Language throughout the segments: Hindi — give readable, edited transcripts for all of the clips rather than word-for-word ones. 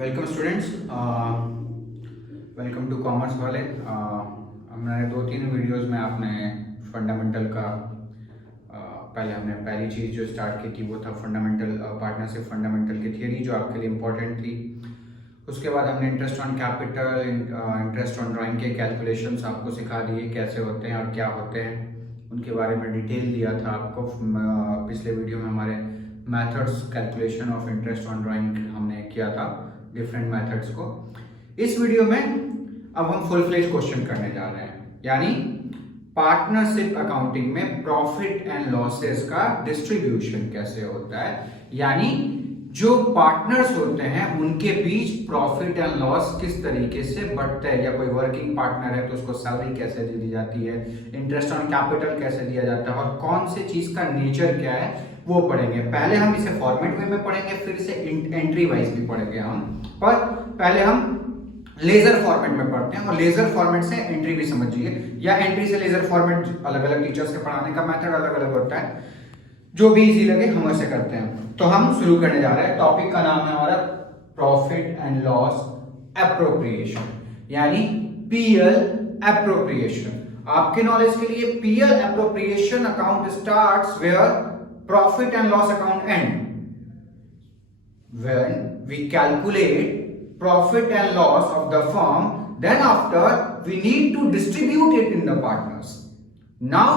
Welcome students, welcome to commerce वाले। हमने 2-3 वीडियोस में आपने फंडामेंटल का पहले हमने पहली चीज़ जो स्टार्ट की थी वो था फंडामेंटल पार्टनरशिप फंडामेंटल की थियरी जो आपके लिए इम्पोर्टेंट थी। उसके बाद हमने interest on capital, interest on drawing के कैलकुलेशंस आपको सिखा दिए कैसे होते हैं और क्या होते हैं, उनके बारे में डिटेल दिया था आपको। पिछले वीडियो में हमारे methods calculation of interest on drawing हमने किया था, डिफरेंट मेथड्स को। इस वीडियो में अब हम फुल फ्लेज क्वेश्चन करने जा रहे हैं, यानी पार्टनरशिप अकाउंटिंग में प्रॉफिट एंड लॉसेस का डिस्ट्रीब्यूशन कैसे होता है, यानी जो पार्टनर्स होते हैं उनके बीच प्रॉफिट एंड लॉस किस तरीके से बढ़ते हैं, या कोई वर्किंग पार्टनर है तो उसको सैलरी कैसे दी जाती है, इंटरेस्ट ऑन कैपिटल कैसे दिया जाता है और कौन से चीज का नेचर क्या है वो पढ़ेंगे। पहले हम इसे फॉर्मेट वे में पढ़ेंगे, फिर इसे एंट्री वाइज भी पढ़ेंगे हम, पर पहले हम लेजर फॉर्मेट में पढ़ते हैं और लेजर फॉर्मेट से एंट्री भी समझिए, या एंट्री से लेजर फॉर्मेट अलग अलग टीचर्स के पढ़ाने का मेथड अलग अलग होता है, जो भी इजी लगे हम ऐसे करते हैं। तो हम शुरू करने जा रहे हैं। टॉपिक का नाम है हमारा प्रॉफिट एंड लॉस एप्रोप्रिएशन, यानी पीएल एप्रोप्रिएशन। आपके नॉलेज के लिए PL appropriation account starts where profit and loss account end. When we calculate profit and loss of the firm, then after we need to distribute it in the partners. Now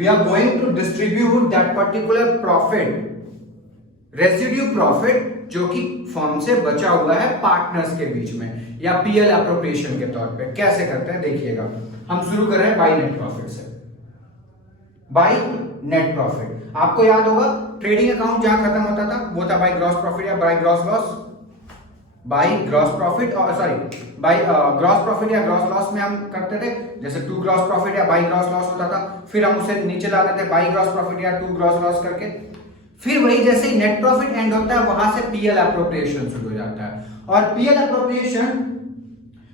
we are going to distribute that particular profit, residue profit, जो कि फर्म से बचा हुआ है पार्टनर्स के बीच में, या पीएल एप्रोप्रिएशन के तौर पे। कैसे करते हैं देखिएगा। हम शुरू कर रहे हैं बाय नेट प्रॉफिट से। बाय नेट प्रॉफिट आपको याद होगा, ट्रेडिंग अकाउंट जहां खत्म होता था वो था बाय ग्रॉस प्रॉफिट या by gross loss. By gross profit और बाय ग्रॉस प्रॉफिट या ग्रॉस लॉस में हम करते थे, जैसे टू ग्रॉस प्रॉफिट या बाय ग्रॉस लॉस होता था, फिर हम उसे नीचे लाते थे बाय ग्रॉस प्रॉफिट या टू ग्रॉस लॉस करके। फिर वही जैसे ही नेट प्रॉफिट एंड होता है वहां से पीएल एप्रोप्रिएशन शुरू हो जाता है। और पीएल एप्रोप्रिएशन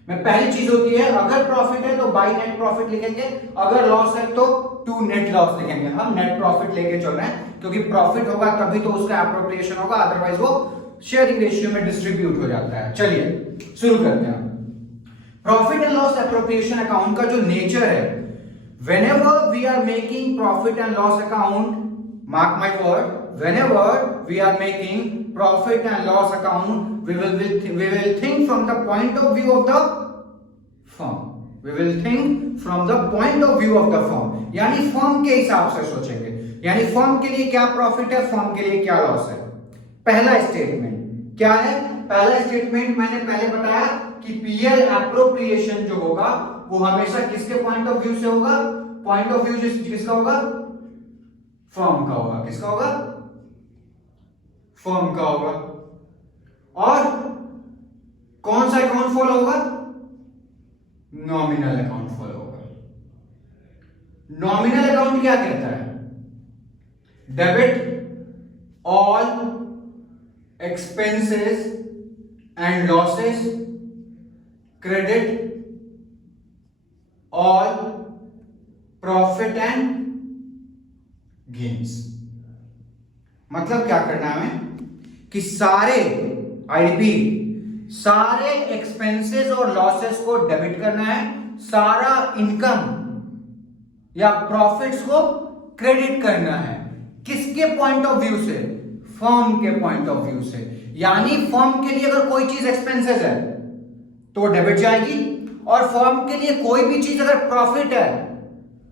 में पहली चीज होती है, अगर प्रॉफिट है तो बाय नेट प्रॉफिट लिखेंगे, अगर लॉस है तो टू नेट लॉस लिखेंगे। हम नेट प्रॉफिट लेके चल रहे हैं क्योंकि प्रॉफिट होगा तभी तो उसका एप्रोप्रिएशन होगा, अदरवाइज वो शेयरिंग रेशियो में डिस्ट्रीब्यूट हो जाता है। चलिए शुरू करते हैं। Profit and loss appropriation account का जो नेचर है, whenever we are making profit and loss account, mark my word, whenever we are making profit and loss account, we will think from the point of view of the firm. We will think from the point of view of the firm, यानी फर्म के हिसाब से सोचेंगे, यानी फर्म के लिए क्या प्रॉफिट है, फर्म के लिए क्या लॉस है। पहला स्टेटमेंट क्या है? पहला स्टेटमेंट मैंने पहले बताया कि पीएल एप्रोप्रिएशन जो होगा वो हमेशा किसके पॉइंट ऑफ व्यू से होगा? पॉइंट ऑफ व्यू किसका होगा? फर्म का होगा। किसका होगा? फर्म का होगा। और कौन सा अकाउंट फॉलो होगा? नॉमिनल अकाउंट फॉलो होगा। नॉमिनल अकाउंट क्या कहता है? Debit all expenses and losses, credit all profit and gains. मतलब क्या करना है हमें कि सारे, आई रिपीट, सारे एक्सपेंसेस और लॉसेस को डेबिट करना है, सारा इनकम या प्रॉफिट्स को क्रेडिट करना है। किसके पॉइंट ऑफ व्यू से? फर्म के पॉइंट ऑफ व्यू से। यानी फर्म के लिए अगर कोई चीज एक्सपेंसेस है तो वो डेबिट जाएगी, और फर्म के लिए कोई भी चीज अगर प्रॉफिट है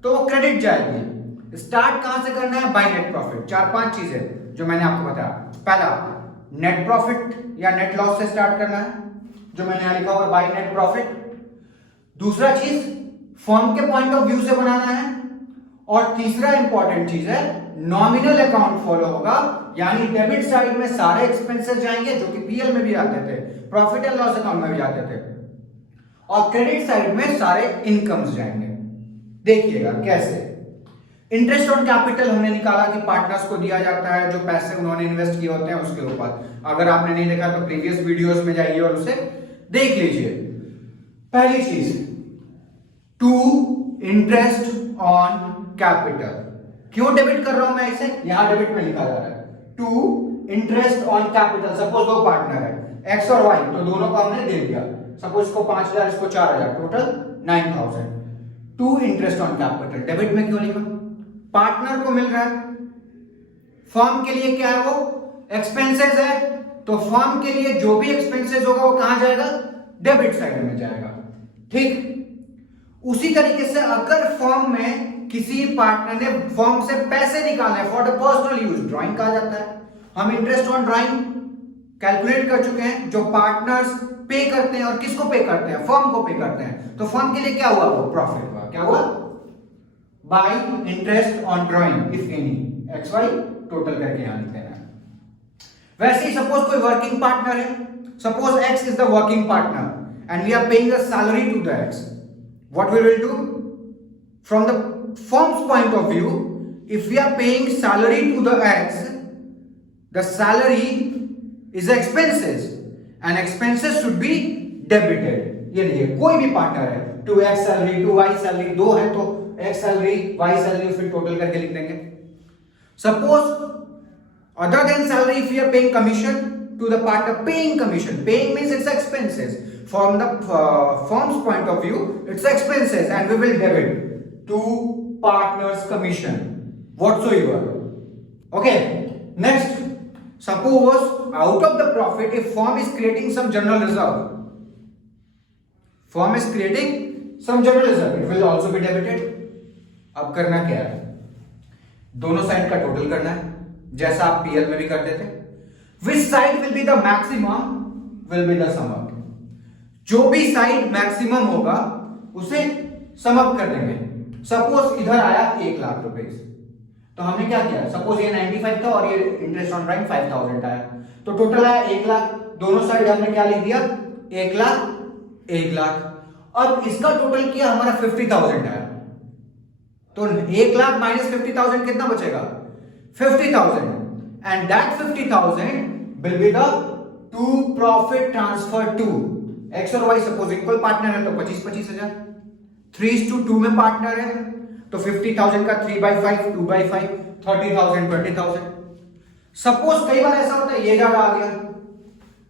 तो वो क्रेडिट जाएगी। स्टार्ट कहां से करना है? By net profit. 4-5 चीजें जो मैंने आपको बताया। पहला, नेट प्रॉफिट या नेट लॉस से स्टार्ट करना है, जो मैंने यहां लिखा हुआ बाय नेट प्रॉफिट। दूसरा चीज, फर्म के पॉइंट ऑफ व्यू से बनाना है। और तीसरा इंपॉर्टेंट चीज है, नॉमिनल अकाउंट फॉलो होगा, यानी डेबिट साइड में सारे एक्सपेंसेस जाएंगे जो कि पीएल में भी आते थे, प्रॉफिट एंड लॉस अकाउंट में भी जाते थे, और क्रेडिट साइड में सारे इनकम्स जाएंगे। देखिएगा कैसे। इंटरेस्ट ऑन कैपिटल हमने निकाला कि पार्टनर्स को दिया जाता है जो पैसे उन्होंने इन्वेस्ट किए होते हैं उसके ऊपर। अगर आपने नहीं देखा तो प्रीवियस वीडियोस में जाइए और उसे देख लीजिए। पहली चीज, टू इंटरेस्ट ऑन कैपिटल। क्यों डेबिट कर रहा हूं मैं इसे? यहां डेबिट में लिखा जा रहा है to interest on capital. Suppose दो पार्टनर है, एक्स और वाई, तो दोनों को हमने दे दिया। सपोज इसको 5000, इसको 4000, total 9000। To interest on capital, debit में क्यों लिखा? पार्टनर को मिल रहा है, फर्म के लिए क्या है वो एक्सपेंसेस है, तो फर्म के लिए जो भी एक्सपेंसेस होगा वो कहां जाएगा? डेबिट साइड में जाएगा। ठीक उसी तरीके से अगर फर्म में किसी पार्टनर ने फर्म से पैसे निकाले for the personal use, drawing कहा जाता है। हम इंटरेस्ट ऑन ड्राइंग कैलकुलेट कर चुके हैं, जो पार्टनर्स पे करते हैं और किसको पे करते हैं? फर्म को पे करते हैं। तो फर्म के लिए क्या हुआ? वो प्रॉफिट हुआ। क्या हुआ? By interest on drawing if any, X Y total करके यहां लिख देना है। वैसे ही सपोज कोई वर्किंग पार्टनर है, suppose X is the working partner and we are paying the salary to the X, what we will do from the firm's point of view, if we are paying salary to the X, the salary is expenses and expenses should be debited. ये देखिए कोई भी पार्टनर है, to X salary, to Y salary, दो है तो एक्स सैलरी वाई सैलरी फिर टोटल करके लिख देंगे। Suppose other than salary, if we are paying commission to the partner, paying commission, paying means it's expenses. From the firm's point of view, it's expenses and we will debit to partner's commission whatsoever. Okay, next, suppose out of the profit, if firm is creating some general reserve, firm is creating some general reserve, it will also be debited. अब करना क्या है? दोनों साइड का टोटल करना है, जैसा आप पीएल में भी करते थे। Which side will be the maximum will be the sum up, जो भी साइड मैक्सिमम होगा उसे सम अप कर देंगे। सपोज इधर आया 1 लाख रुपए, तो हमने क्या किया? सपोज ये 95 था और ये इंटरेस्ट ऑन ड्राइंग 5000 आया, तो टोटल आया 1 लाख। दोनों साइड हमने क्या लिख दिया? 1 लाख 1 लाख। अब इसका टोटल किया हमारा 50,000 आया, तो 1 लाख माइनस 50,000 कितना बचेगा? 50,000, and that 50,000 will be the to profit transfer to x और y। सपोज इक्वल पार्टनर है तो 25,000, 3:2 में पार्टनर है तो 50,000 का 3/5, 2/5, 30,000, 20,000। सपोज कई बार ऐसा होता है ये ज्यादा आ गया,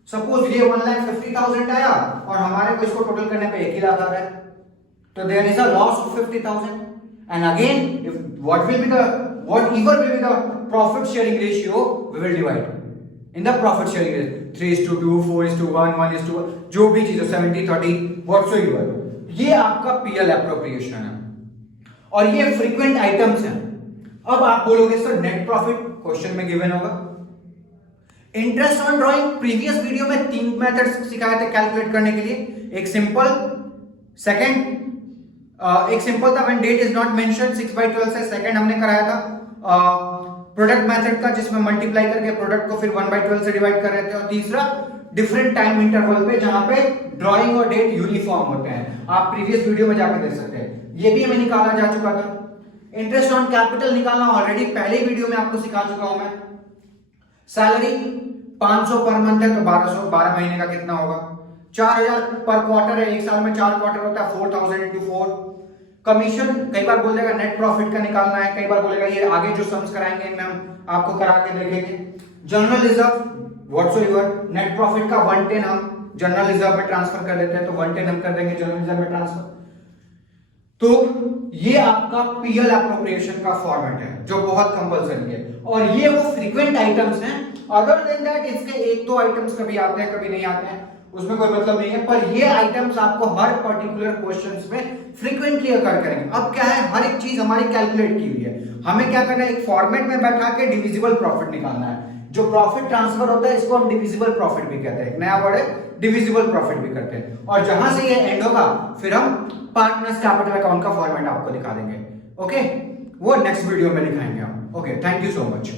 सपोज ये 1,50,000 आया और हमारे को इसको टोटल करने पे 1 लाख आ रहा है, तो there is a loss of 50,000। And again if whatever will be the profit sharing ratio, we will divide in the profit sharing ratio 3:2, 4:1, 1:1, जो भी चीज 70-30 whatsoever। ये आपका पीएल एप्रोप्रिएशन है और ये फ्रीक्वेंट आइटम्स हैं। अब आप बोलोगे सर नेट प्रॉफिट क्वेश्चन में गिवन होगा। Interest on drawing previous video में 3 मेथड्स सिखाए थे कैलकुलेट करने के लिए। एक सिंपल, सेकंड एक सिंपल था when date is not mention 6/12 से, सेकंड हमने कराया था प्रोडक्ट मेथड का जिसमें मल्टीप्लाई करके प्रोडक्ट को फिर 1/12 से डिवाइड कर रहे थे, और तीसरा डिफरेंट टाइम इंटरवल पे जहां पे ड्राइंग और डेट यूनिफॉर्म होते हैं। आप प्रीवियस वीडियो में जाकर देख सकते हैं, ये भी हमें निकाला जा चुका था। इंटरेस्ट ऑन कैपिटल निकालना ऑलरेडी पहले वीडियो में आपको सिखा चुका हूं मैं। सैलरी 500 पर मंथ है तो 1200 महीने का कितना होगा? 4000 पर क्वार्टर है, एक साल में 4 क्वार्टर होता है, 4000 into 4। कमीशन कई बार बोलेगा नेट प्रॉफिट का निकालना है, कई बार बोलेगा ये आगे जो सम्स कराएंगे इनमें हम आपको करा के देखेंगे। General reserve whatsoever, net profit का 110 हम जनरल रिजर्व में ट्रांसफर कर देते हैं, तो 110 हम कर देंगे जनरल रिजर्व में ट्रांसफर। तो ये आपका पीएल एप्रोप्रिएशन का फॉर्मेट है जो बहुत कंपलसरी है, और ये वो फ्रीक्वेंट आइटम्स हैं। अदर देन दैट इसके 1-2 आइटम्स कभी आते हैं कभी नहीं आते हैं, उसमें कोई मतलब नहीं है, पर ये आइटम्स आपको हर पर्टिकुलर क्वेश्चंस में फ्रीक्वेंटली अकर करेंगे। अब क्या है, हर एक चीज हमारी कैलकुलेट की हुई है, हमें क्या करना है, एक फॉर्मेट में बैठा के डिविजिबल प्रॉफिट निकालना है। जो प्रॉफिट ट्रांसफर होता है इसको हम डिविजिबल प्रॉफिट भी कहते हैं, एक नया वर्ड है डिविजिबल प्रॉफिट भी करते हैं। और जहां से ये एंड होगा फिर हम पार्टनर्स कैपिटल अकाउंट का फॉर्मेट आपको दिखा देंगे। ओके, वो नेक्स्ट वीडियो में दिखाएंगे हम। Okay, thank you so much.